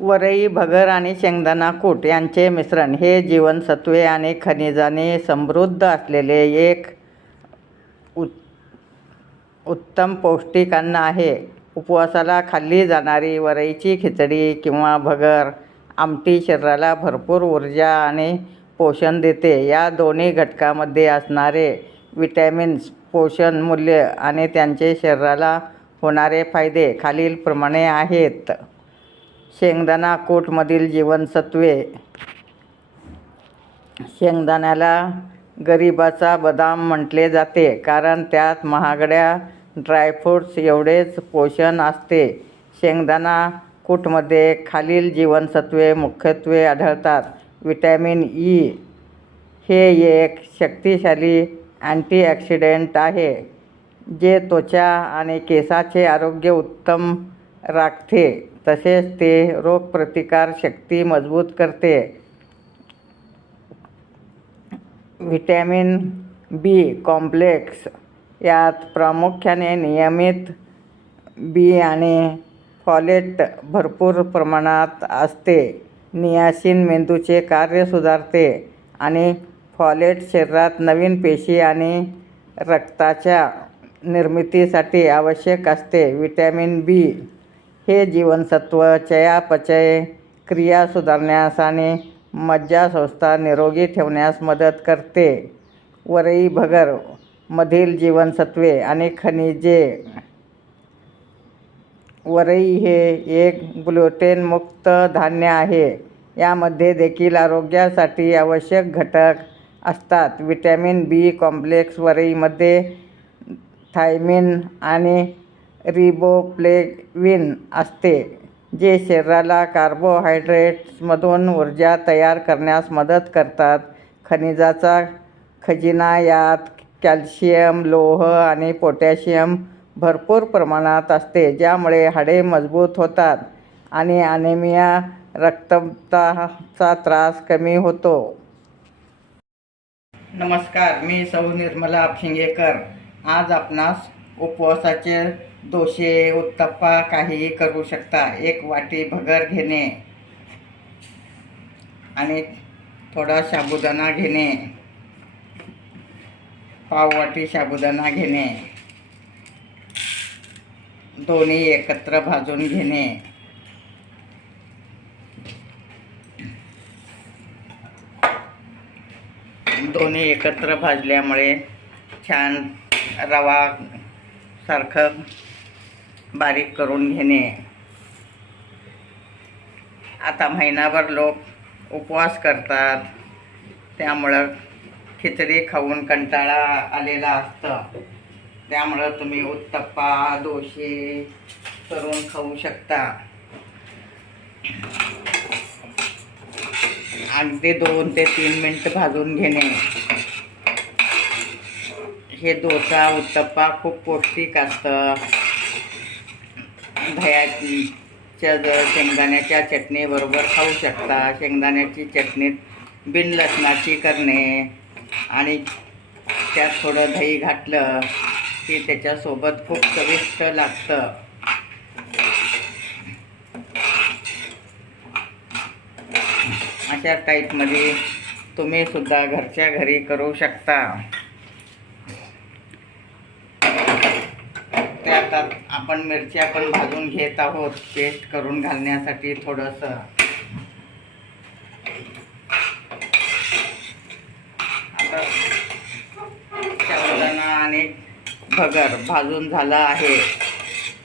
वरई, भगर आणि शेंगदाणा कूट यांचे मिश्रण हे जीवनसत्वे आणि खनिजाने समृद्ध असलेले एक उत्तम पौष्टिक अन्न आहे. उपवासाला खाल्ली जाणारी वरईची खिचडी किंवा भगर आमटी शरीराला भरपूर ऊर्जा आणि पोषण देते. या दोन्ही घटकामध्ये असणारे विटॅमिन्स, पोषण मूल्य आणि त्यांचे शरीराला होणारे फायदे खालीलप्रमाणे आहेत. शेंगदाणा कूटमधील जीवनसत्वे. शेंगदाण्याला गरिबाचा बदाम म्हटले जाते कारण त्यात महागड्या ड्रायफ्रुट्स एवढेच पोषण असते. शेंगदाणा कूटमध्ये खालील जीवनसत्वे मुख्यत्वे आढळतात. व्हिटॅमिन ई हे एक शक्तिशाली अँटीऑक्सिडंट आहे जे त्वचा आणि केसांचे आरोग्य उत्तम राखते. तसेच ते रोगप्रतिकार शक्ती मजबूत करते. व्हिटॅमिन बी कॉम्प्लेक्स यात प्रामुख्याने नियमित बी आणि फॉलेट भरपूर प्रमाणात असते. नियासिन मेंदूचे कार्य सुधारते आणि फॉलेट शरीरात नवीन पेशी आणि रक्ताच्या निर्मितीसाठी आवश्यक असते. व्हिटॅमिन बी हे जीवनसत्व चयापचय क्रिया सुधारण्यास आणि मज्जासंस्था निरोगी ठेवण्यास मदत करते. वरई, भगर मधील जीवनसत्वे आणि खनिजे. वरई हे एक ग्लुटेन मुक्त धान्य आहे. यामध्ये देखील आरोग्यासाठी आवश्यक घटक असतात. व्हिटॅमिन बी कॉम्प्लेक्स वरईमध्ये थायमिन आणि रिबोफ्लेविन असते जे शरीराला कार्बोहायड्रेट्समधून ऊर्जा तयार करण्यास मदत करतात. खनिजाचा खजिना यात कॅल्शियम, लोह आणि पोटॅशियम भरपूर प्रमाणात असते ज्यामुळे हाडे मजबूत होतात आणि ॲनिमिया रक्तदाबाचा त्रास कमी होतो. नमस्कार, मी सौ निर्मला अपशिंगेकर. आज आपणास उपवासाचे डोसे, उत्तप्पा काहीही करू शकता. एक वाटी भगर घेणे आणि थोडा साबुदाणा घेणे, पाव वाटी साबुदाणा घेणे, दोन्ही एकत्र भाजून घेणे. दोन्ही एकत्र भाजल्यामुळे छान रवा सारखं बारीक करून घेणे. आता महिनाभर लोक उपवास करतात त्यामुळं खिचडी खाऊन कंटाळा आलेला असतं. त्यामुळं तुम्ही उत्तप्पा, डोसे करून खाऊ शकता. अगदी 2 ते 3 मिनिट भाजून घेणे. हे डोसा, उत्तप्पा खूप पौष्टिक असतं. दह्याच्या शेंगदाण्याच्या चटणीबरोबर खाऊ शकता. शेंगदाण्याची चटणी बिन लसणाची करणे आणि त्यात थोडं दही घातलं की त्याच्यासोबत खूप चविष्ट लागतं. अशा टाईपमध्ये तुम्ही सुद्धा घरच्या घरी करू शकता. त्यात आपण मिरच्या पण भाजून घेत आहोत पेस्ट करून घालण्यासाठी थोडंसं. आता साबुदाणा आणि भगर भाजून झाला आहे.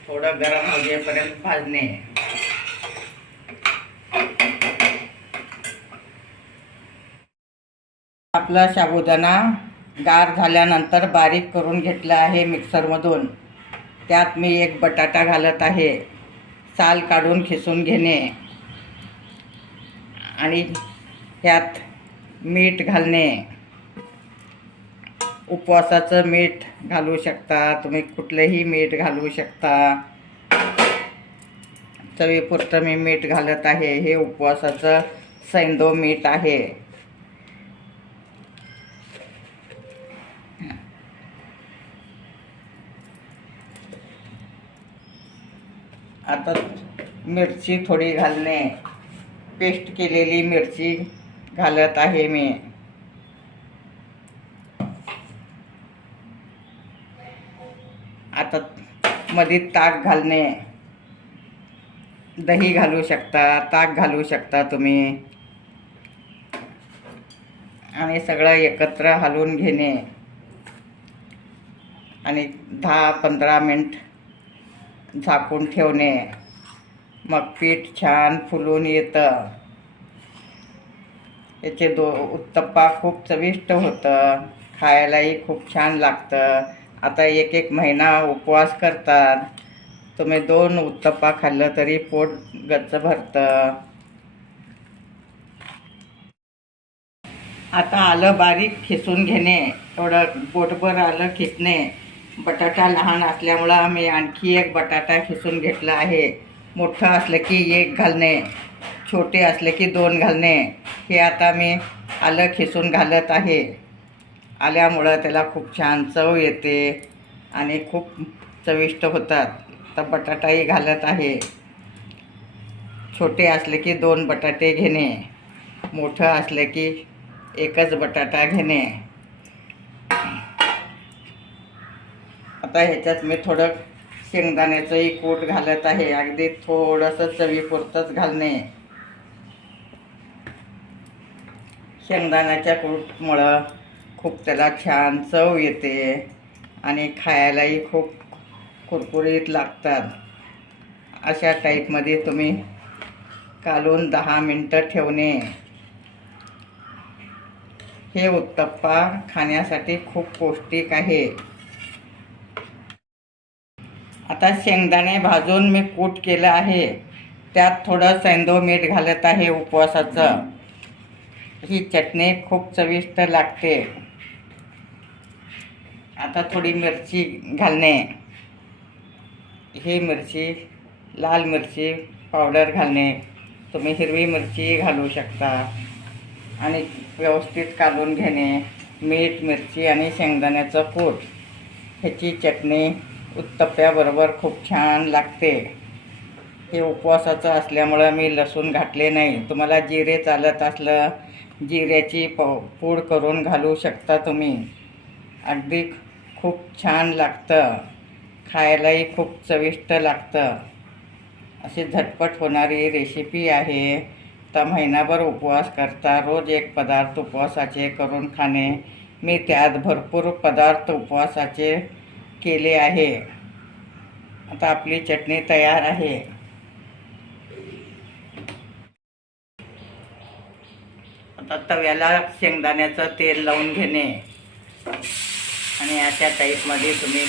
थोडं गरम होईपर्यंत भाजणे. आपला साबुदाणा गार झाल्यानंतर बारीक करून घेतला आहे मिक्सरमधून. त्यात मी एक बटाटा घालत आहे. साल काढून खिसून घेणे आणि ह्यात मीठ घालणे. उपवासाचं मीठ घालू शकता तुम्ही, कुठलंही मीठ घालू शकता. चवीपुरतं मी मीठ घालत आहे. हे उपवासाचं सैंधव मीठ आहे. आता मिरची थोडी घालणे, पेस्ट केलेली मिरची घालत आहे मी. आता मध्ये ताक घालणे, दही घालू शकता, ताक घालू शकता तुम्ही, आणि सगळं एकत्र हलवून घेणे आणि 10-15 मिनिट झाकून ठेवणे. मग पीठ छान फुलून येतं. याचे उत्तप्पा खूप चविष्ट होतं, खायलाही खूप छान लागतं. आता 1-1 महिना उपवास करतात, तुम्ही 2 उत्तप्पा खाल्लं तरी पोट गच्च भरतं. आता आलं बारीक खिसून घेणे, थोडं बोटभर आलं खिसणे. बटाटा लहान असल्यामुळं मी आणखी 1 बटाटा खिसून घेतला आहे. मोठं असलं की 1 घालणे, छोटे असले की 2 घालणे. हे आता मी आलं खिसून घालत आहे. आल्यामुळं त्याला खूप छान चव येते आणि खूप चविष्ट होतात. तर बटाटाही घालत आहे. छोटे असले की 2 बटाटे घेणे, मोठं असले की 1च बटाटा घेणे. आता ह्याच्यात मी थोडं शेंगदाण्याचंही कूट घालत आहे, अगदी थोडंसं चवीपुरतंच घालणे. शेंगदाण्याच्या कूटमुळं खूप त्याला छान चव येते आणि खायलाही खूप कुरकुरीत लागतात. अशा टाईपमध्ये तुम्ही कालवून 10 मिनटं ठेवणे. हे उत्तप्पा खाण्यासाठी खूप पौष्टिक आहे. आता शेंगदाणे भाजून मी कूट केलं आहे, त्यात थोडं सैंधव मीठ घालत आहे उपवासाचं. ही चटणी खूप चविष्ट लागते. आता थोडी मिरची घालणे. ही मिरची, लाल मिरची पावडर घालणे, तुम्ही हिरवी मिरची घालू शकता. आणि व्यवस्थित कालवून घेणे. मीठ, मिरची आणि शेंगदाण्याचं कूट, ह्याची चटणी उत्तप्प्याबरोबर खूप छान लागते. हे उपवासाचं असल्यामुळं मी लसूण घातले नाही. तुम्हाला जिरे चालत असलं, जिऱ्याची पूड करून घालू शकता तुम्ही. अगदी खूप छान लागतं, खायलाही खूप चविष्ट लागतं. अशी झटपट होणारी रेसिपी आहे. तर महिनाभर उपवास करता, रोज 1 पदार्थ उपवासाचे करून खाणे. मी त्यात भरपूर पदार्थ उपवासाचे केले आहे. आता आपली चटणी तयार आहे. आता तव्याला शेंगदाण्याचं तेल लावून घेणे आणि अशा टाईपमध्ये तुम्ही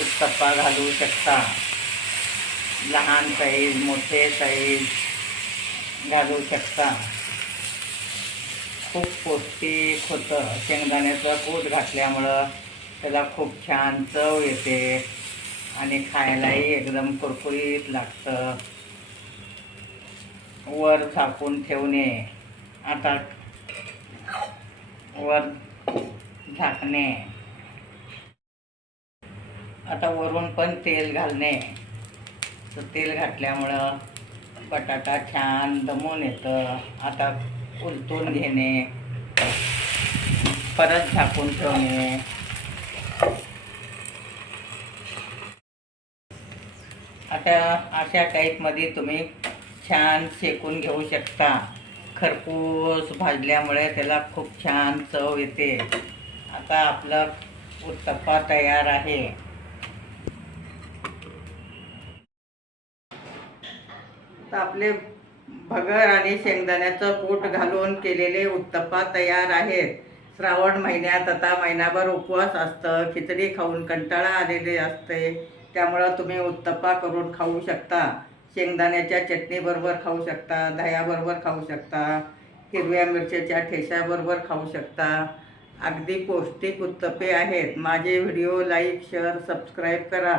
उत्तप्पा घालू शकता. लहान साईज, मोठे साईज घालू शकता. खूप पौष्टिक होतं. शेंगदाण्याचं कूट घातल्यामुळं त्याला खूप छान चव येते आणि खायलाही एकदम कुरकुरीत लागतं. वर झाकून ठेवणे. आता वर झाकणे. आता वरून पण तेल घालणे. तर तेल घातल्यामुळं बटाटा छान दमून येतं. आता उलटून घेणे, परत झाकून ठेवणे. आता अशा टाईपमध्ये तुम्ही छान शेकून घेऊ शकता. खरपूस भाजल्यामुळे त्याला खूप छान चव येते. आता आपला उत्तप्पा तयार आहे. तर आपले भगर आणि शेंगदाण्याचं कूट घालून केलेले उत्तप्पा तयार आहेत. श्रावण महिन्यात आता महिनाभर उपवास असतं, खिचडी खाऊन कंटाळा आलेले असते, त्यामुळं तुम्ही उत्तप्पा करून खाऊ शकता. शेंगदाण्याच्या चटणीबरोबर खाऊ शकता, दह्याबरोबर खाऊ शकता, हिरव्या मिरच्याच्या ठेच्याबरोबर खाऊ शकता. अगदी पौष्टिक उत्तप्पे आहेत. माझे व्हिडिओ लाईक, शेअर, सबस्क्राईब करा.